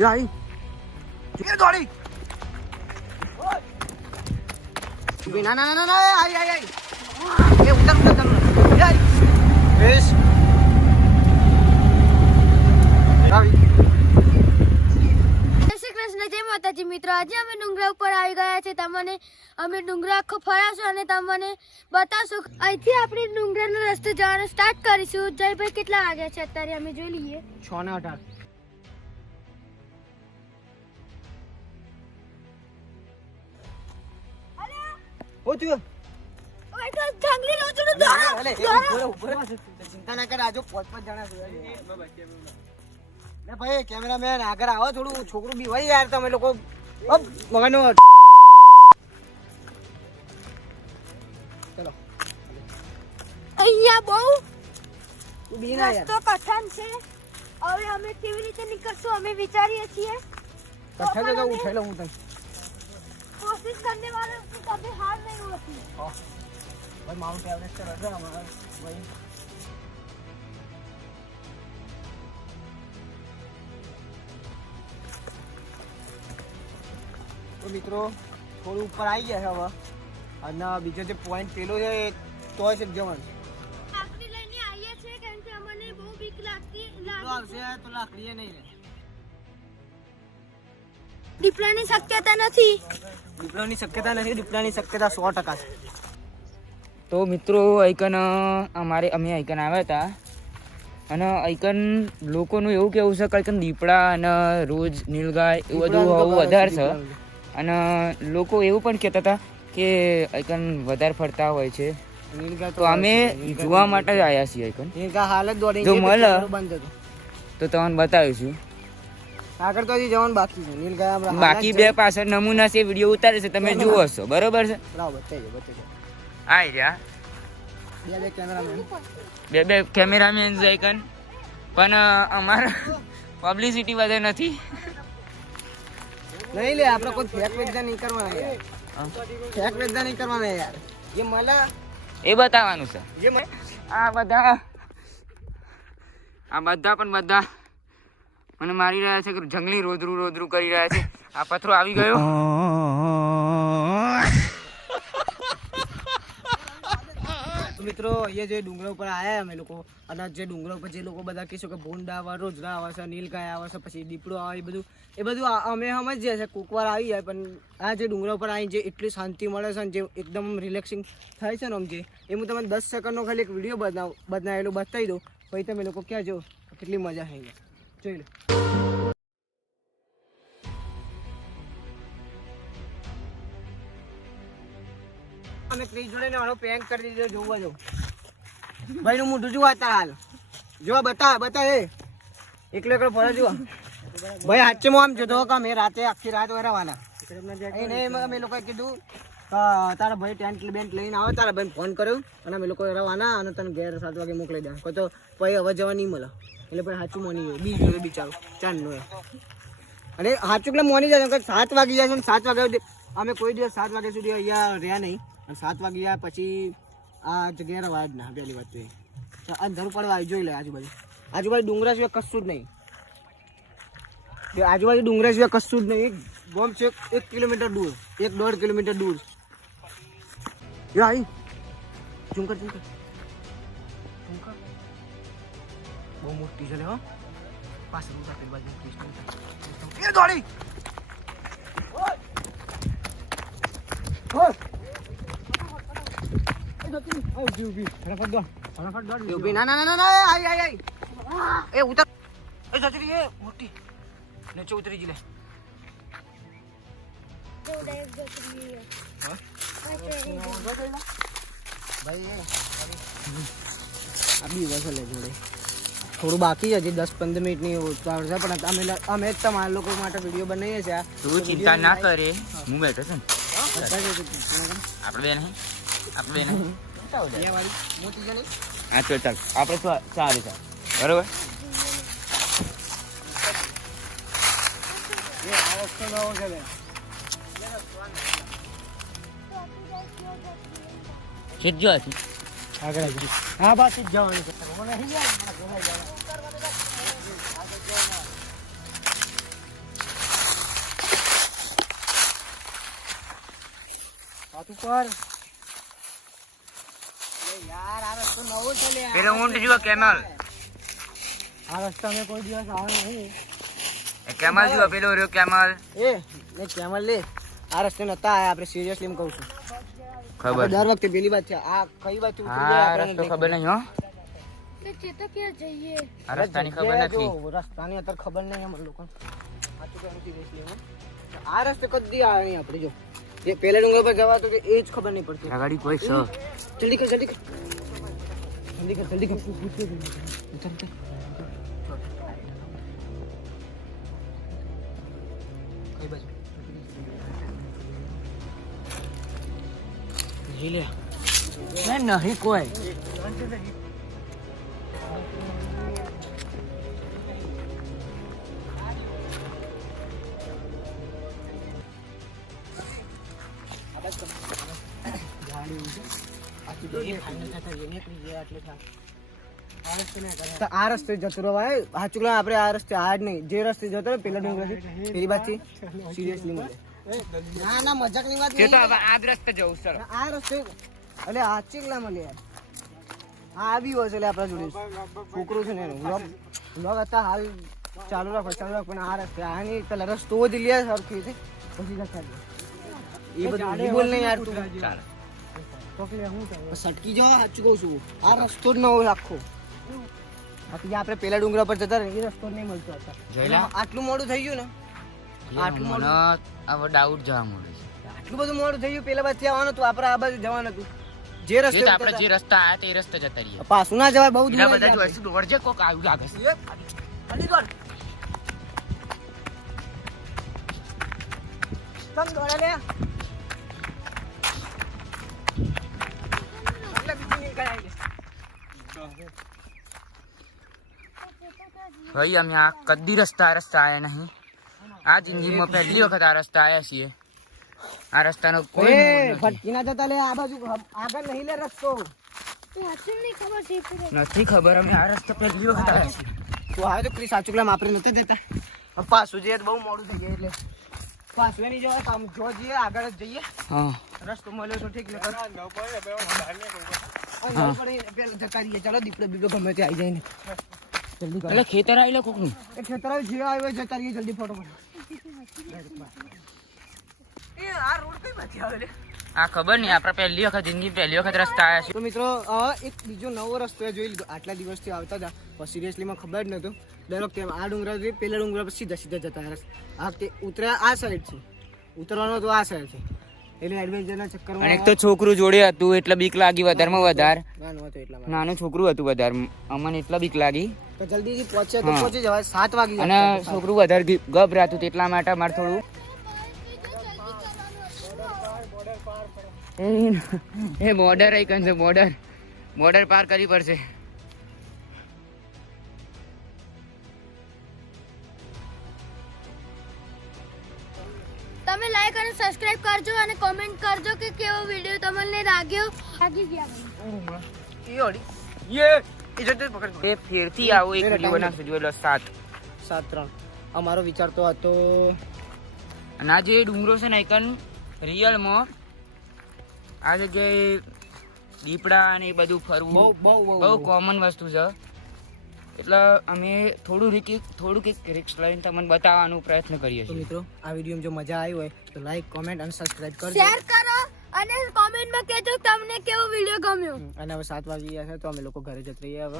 એ આવી એ દોડી ઊભી, ના ના ના ના આવી આવી આવી એ ઉતર ઉતર ઉતર એ બેસ આવી કૃષ્ણ જય માતાજી. મિત્રો આજે અમે ડુંગરા ઉપર આવી ગયા છે તમને અમે ડુંગરા આખો ફરાશું અને તમને બતાવશું. અહીંથી આપણે ડુંગરાનો રસ્તો જવાનો સ્ટાર્ટ કરીશું. જયભાઈ કેટલા વાગ્યા છે? અત્યારે અમે જોઈ લઈએ. છ ને અઢાર. ઓ તું જંગલી રોજનું અલે, એ ઊભો રહે, ઊભો રહે. ચિંતા ના કર આજુ પાંચ પાંચ જણા છે. લે ભાઈ કેમેરામેન આગળ આવો થોડું. છોકરું બી હોય યાર તમે લોકો. ચલો. અહીંયા બહુ તું બી ના યાર. રસ્તો કઠણ છે. હવે અમે કેવી રીતે નીકળશું અમે વિચારીએ છીએ. કઠે તો ઉઠેલો હું તને કોશિશ કરને વાળા. कभी हार नहीं होती ભાઈ માઉન્ટ એવરેસ્ટ તો રજા અમારા ભાઈ તો મિત્રો થોડું ઉપર આવી ગયા છે હવે અને બીજો જે પોઈન્ટ પેલો છે એ તોય છે જવાનું લાકડી લઈને આવીએ છીએ કારણ કે અમને બહુ બીક લાગતી તો આવશે તો લાકડીએ નહીં રે દીપડાની શક્યતા નથી. દીપડાની શક્યતા નથી દીપડાની શક્યતા સો ટકા છે. તો મિત્રો આઈકન અમારે અમે આઈકન આવ્યા હતા. અને આઈકન લોકોનું એવું કેવું છે કે આઈકન દીપડા અને રોજ નીલગાય એવું બધું આવું વધારે છે અને લોકો એવું પણ કહેતા હતા કે આઈકન વધારે ફરતા હોય છે. તો અમે જોવા માટે જ આવ્યા છીએ આઈકન નીલગાય હાલ જ દોડી જો મળે. કેમેરો બંધ હતો. તો તમને બતાવીશું. આગળ તો હજી જવાનું બાકી છે. નીલગાય આપણે બાકી બે પાછળ નમૂના છે વીડિયો ઉતારે છે તમે જુઓ છો. બરોબર છે? લાવો બતાવી દો બતાવી આઈ રહ્યા. બે બે કેમેરામેન. બે બે કેમેરામેન આઈકન પણ અમારા પબ્લિસિટી વધે નથી. નહીં લે આપણે કોઈ ફેક વેચતા નહીં કરવાના યાર. ફેક વેચતા નહીં કરવાના યાર. જે મળે એ બતાવવાનું છે. જે આ બધા. આ બધા પણ બધા. મને મારી રહ્યા છે કે જંગલી રોદરું રોદરું કરી રહ્યા છે. આ પથરો આવી ગયો? મિત્રો, અહીંયા જે ડુંગરા ઉપર આવ્યા અમે લોકો, અને જે ડુંગરા ઉપર જે લોકો બધા કહીશું કે ભૂંડા આવે, રોજડા આવે છે નીલગાય આવે છે, પછી દીપડો આવે, એ બધું એ બધું અમે સમજીએ છે કોકવાર આવી જાય, પણ આ જે ડુંગરા ઉપર આવીને જે એટલી શાંતિ મળે છે ને જે એકદમ રિલેક્સિંગ થાય છે ને આમ જે, એ હું તમને દસ સેકન્ડનો ખાલી એક વીડિયો બનાવ બનાવેલો બતાવી દઉં. પછી તમે લોકો ક્યાં જો કેટલી મજા આવી જોઈ લે. અમે ત્રીસ જોડે આનો પેંક કરી દીધો, જોવા જો. ભાઈ નું મોઢું જોવા તાર હાલ. જોવા બતા બતા એ. એકલો એકલો ફરે જોવા ભાઈ હાચે આમ જોતો કે અમે રાતે આખી રાત વરાવાના એને અમે લોકોએ કીધું તારા ભાઈ ટેન્ટ બેન્ટ લઈને આવે, તારા ભાઈ ફોન કર્યો અને અમે લોકો રવાના અને તને ઘેર સાત વાગે મોકલી દે. કોઈ તો પછી હવે જવા નહીં મળે. એટલે પણ સાચું મોની ગયું. બી જોયું બિચારું ચાંદનું અરે સાચું એટલે મોની જાય કે સાત વાગી જાય છે સાત વાગ્યા સુધી અમે કોઈ દિવસ સાત વાગ્યા સુધી અહીંયા રહ્યા નહીં. અને સાત વાગી પછી આ જગ્યાએ રવાય જ ના, પહેલી વાત તો અંધારું પડવા જોઈ લે આજુબાજુ. આજુબાજુ ડુંગરા સિવાય કશું જ નહીં. આજુબાજુ ડુંગરા સિવાય કશું જ નહીં. એક બોમ્બ છે, એક કિલોમીટર દૂર. એક દોઢ કિલોમીટર દૂર. યા આવી ઝુમકર ઝુમકર બહુ મોટી છે હો. પાછળ ઉતા પેલી બાજુ કૃષ્ણ એ દોડી! ભાઈ આ બી વસલે જોડે. થોડું બાકી હજી દસ પંદર મિનિટની ઉતાવળ છે પણ અમે અમે જ તમારા લોકો માટે વીડિયો બનાવીએ છીએ. તું ચિંતા ના કરે. હું બેઠો છું આપણે આપણે બે નહીં. આપણે બે નહીં. વાળી મોટી છે નહીં હા ચાલ ચાલ. આપણે તો સારું સારું બરોબર? એ જો બેન. હતી આગળ આ બાજુ જ જવાનું હાથ ઉપર. પેલો ઊંટ કેમલ આ રસ્તો મેં કોઈ દિવસ આવ્યો નહીં. કેમલ જુઓ પેલો રહ્યો કેમલ એ કેમલ લે. આ રસ્તે નતા આયા આપણે સિરિયસલી કહું છું. ખબર દર વખતે પેલી વાત છે આ કઈ વાત ઉતરી હા રસ્તો ખબર નહીં હો. તો ચેતો ક્યાં જઈએ. આ રસ્તાની ખબર નથી. જો, રસ્તાની અત્યારે ખબર નહીં અમને લોકો. આ રસ્તે કદી આવે નહીં આપણે જો. એ પેલા ડુંગર પર જવા તો કે એ જ ખબર નહીં પડતી. ગાડી કોઈ સ જલ્દી કર જલ્દી કર. જલ્દી કર જલ્દી કર. કઈ બાજુ? જી લે. નહીં કોઈ. આ રસ્તે જતો રહો ભાઈ. કહું આપણે આ રસ્તે, આ જ નહીં. જે રસ્તે જતો રહો, પેલા ડુંગર પેલી સિરિયસલી મળે ના ના મજાકની વાત નહીં તો હવે આ રસ્તે જવું સર. આ રસ્તે એટલે આ ચીકલા મળે યાર આ આવી હોય છે એટલે આપણા જોડે. છોકરું છે ને વ્લોગ વ્લોગ હતા હાલ ચાલુ રાખો ચાલુ રાખો પણ આ રસ્તે આ નહીં પેલા રસ્તો જ લે સરખી છે પછી જતા એ બધું બોલ નહીં યાર તું સટકી જાવ સાચું કહું છું. આ રસ્તો જ નવો આખો. બાકી આપણે પેલા ડુંગરા પર જતા રહે એ રસ્તો નહીં મળતો. આટલું મોડું થઈ ગયું ને આટલું મને મોડું? હવે ડાઉટ જવા મળે છે. આટલું બધું મોડું થઈ ગયું પેલા બાજુ આવવાનું હતું આપણે આ બાજુ જવાનું હતું. જે જે રસ્તે તો આપણે ઉતરતા- જે રસ્તા આયા તે રસ્તે જતા રહીએ. પાછું ના જવાય બહુ દૂર બીજા બધા છે જો હશે દોડજે કોક આવ્યું લાગે છે. જલ્દી દોડ. ચમ દોડે લે. એટલે બીજું નીકળાય છે. ભાઈ અમે આ કદી રસ્તા આ રસ્તા આયા નહીં. આ જિંદગીમાં પહેલી વખત આ રસ્તા આવ્યા છીએ. આ રસ્તાનો કોઈ. ભટકી ના જતા લે આ બાજુ આગળ નહીં લે રસ્તો. નથી ખબર અમે આ રસ્તા પહેલી વખત આવ્યા છીએ. તું આવે તો ક્રિસ આચુકલા આપણે નથી દેતા. પાછું જઈએ તો બહુ મોડું થઈ ગયું એટલે. પાછું નહીં જવાય તો આમ જો જઈએ આગળ જ જઈએ. હા. રસ્તો મળ્યો તો ઠીક ને હા. જતા રહીએ ચાલો દીપડો બીપડો ગમે તે આવી જાય ને. જલ્દી કરો ખેતર કોકનું. એ ખેતર જે આવ્યો જતા રહીએ જલ્દી ફોટો એ આ રોડ કઈ બાજુ આવે લે આ ખબર નહીં આપણે પહેલી વખત જિંદગી પહેલી વખત રસ્તા આવ્યા છીએ. તો મિત્રો એક બીજો નવો રસ્તો જોઈ લીધો. આટલા દિવસથી આવતા હતા પણ સિરિયસલીમાં ખબર જ નહોતું. દર વખતે આ ડુંગરા પેલા ડુંગરા પર સીધા સીધા જતા આ વખતે ઉતર્યા આ સાઈડ છે ઉતરવાનો તો આ સાઈડ છે એટલે એડવેન્ચરના ચક્કરમાં અને એક તો છોકરું જોડે હતું એટલે બીક લાગી વધારમાં વધારે. નાનું હતું એટલા માટે. નાનું છોકરું હતું વધારે. અમને એટલા બીક લાગી. તો જલ્દીથી પહોંચ્યા તો પહોંચી જવાય સાત વાગી અને છોકરું વધારે ગભરાતું હતું એટલા માટે મારે થોડું. એ- બોર્ડર આઈ છે બોર્ડર બોર્ડર પાર કરવી પડશે. સબસ્ક્રાઇબ કરજો અને કોમેન્ટ કરજો કે કેવો વીડિયો તમને લાગ્યો. લાગી ગયા. એ ફેરથી આવો એક વિડિયો બનાવશે જોઈ લો સાત. સાત ત્રણ. અમારો વિચાર તો હતો અને આ જે ડુંગરો છે ને એકન રિયલમાં આ જગ્યાએ દીપડા અને એ બધું ફરવું બહુ બહુ બહુ કોમન વસ્તુ છે. એટલે અમે થોડું રિક થોડુંક એક રિક્સ લઈને તમને બતાવવાનો પ્રયત્ન કરીએ છીએ. મિત્રો આ વીડિયો જો મજા આવી હોય તો લાઈક કોમેન્ટ અને સબસ્ક્રાઇબ કરજો. શેર કરો અને કોમેન્ટમાં કહેજો તમને કેવો વીડિયો ગમ્યો. અને હવે સાત વાગી ગયા છે તો અમે લોકો ઘરે જતા રહીએ હવે.